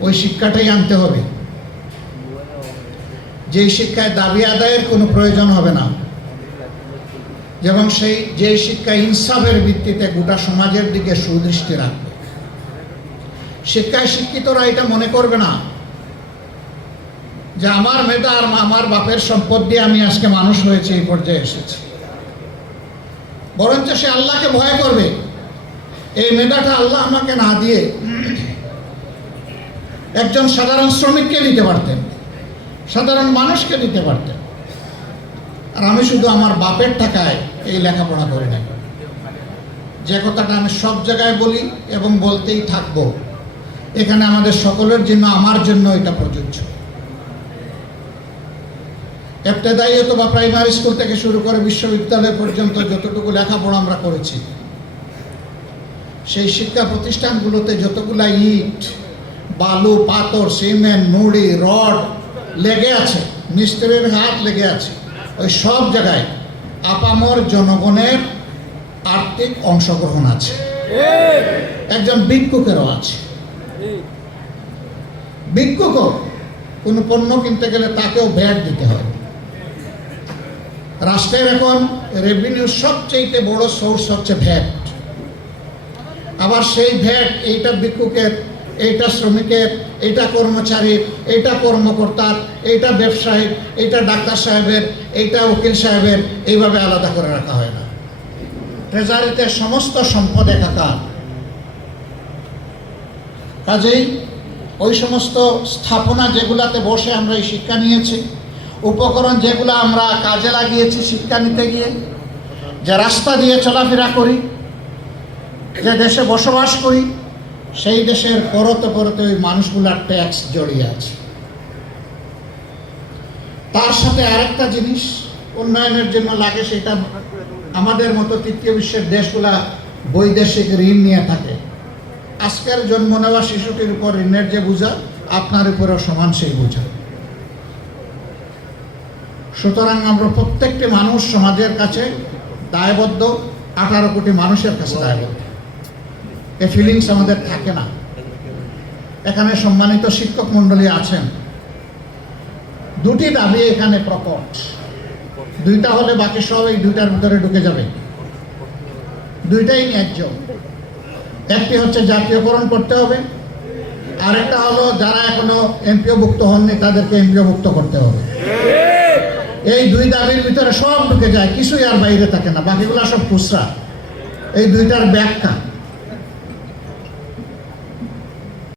ওই শিক্ষাটাই আনতে হবে। যেই শিক্ষায় দাবি আদায়ের কোনো প্রয়োজন হবে না। যেমন সেই যে শিক্ষা ইনসাফের ভিত্তিতে গোটা সমাজের দিকে সুদৃষ্টি রাখবে। শিক্ষায় শিক্ষিতরা এটা মনে করবে না। যে আমার মেধা আর আমার বাপের সম্পদ দিয়ে আমি আজকে মানুষ হয়েছে, এই পর্যায়ে এসেছি। বরঞ্চ সে আল্লাহকে ভয় করবে। এই মেধাটা আল্লাহ আমাকে না দিয়ে একজন সাধারণ শ্রমিককে দিতে পারতেন, সাধারণ মানুষকে দিতে পারতেন। আর আমি শুধু আমার বাপের টাকায় এই লেখাপড়া করি নাই। যে কথাটা আমি সব জায়গায় বলি এবং বলতেই থাকব, এখানে আমাদের সকলের জন্য, আমার জন্য এটা প্রযোজ্য। এফতেদায়িত বা প্রাইমারি স্কুল থেকে শুরু করে বিশ্ববিদ্যালয় পর্যন্ত যতটুকু লেখাপড়া আমরা করেছি, সেই শিক্ষা প্রতিষ্ঠানগুলোতে যতগুলা ইট বালু, পাথর, সিমেন্ট নুড়ি রড লেগে আছে, মিস্ত্রির হাত লেগে আছে। ওই সব জায়গায় আপামর জনগণের আর্থিক অংশগ্রহণ আছে। একজন ভিক্ষুকেরও আছে। ভিক্ষুকও কোনো পণ্য কিনতে গেলে তাকেও ভ্যাট দিতে হয়। রাষ্ট্রের এখন রেভিনিউ সবচেয়ে বড় সোর্স হচ্ছে ভ্যাট। আবার সেই ভ্যাট এইটা ভিক্ষুকের এইটা শ্রমিকের, এইটা কর্মচারীর এইটা কর্মকর্তার এইটা ব্যবসায়ীর এইটা ডাক্তার সাহেবের, এইটা উকিল সাহেবের, এইভাবে আলাদা করে রাখা হয় না। ট্রেজারিতে সমস্ত সম্পদ একাকার। কাজেই ওই সমস্ত স্থাপনা যেগুলাতে বসে আমরা এই শিক্ষা নিয়েছি, উপকরণ যেগুলো আমরা কাজে লাগিয়েছি শিক্ষা নিতে গিয়ে, যে রাস্তা দিয়ে চলাফেরা করি, যে দেশে বসবাস করি সেই দেশের পরতে পরতে ওই মানুষগুলার ট্যাক্স জড়িয়ে আছে। তার সাথে আরেকটা জিনিস, উন্নয়নের জন্য লাগে সেটা আমাদের মতো তৃতীয় বিশ্বের দেশগুলা বৈদেশিক ঋণ নিয়ে থাকে। আজকের জন্ম নেওয়া শিশুটির উপর ঋণের যে বোঝা, আপনার উপরেও সমান সেই বোঝা। সুতরাং আমরা প্রত্যেকটি মানুষ সমাজের কাছে দায়বদ্ধ, আঠারো কোটি মানুষের কাছে দায়বদ্ধ। এ ফিলিংস আমাদের থাকে না। এখানে সম্মানিত শিক্ষক মণ্ডলী আছেন। দুটি দাবি এখানে প্রকট। দুইটা হলে বাকি সব এই দুইটার ভিতরে ঢুকে যাবে। দুইটাই ন্যায্য। একটি হচ্ছে জাতীয়করণ করতে হবে। আরেকটা হলো যারা এখনও এমপিও মুক্ত হননি, তাদেরকে এমপিও মুক্ত করতে হবে। এই দুই দাবির ভিতরে সব ঢুকে যায়, কিছুই আর বাইরে থাকে না। বাকিগুলো সব খুচরা। এই দুইটার ব্যাখ্যা।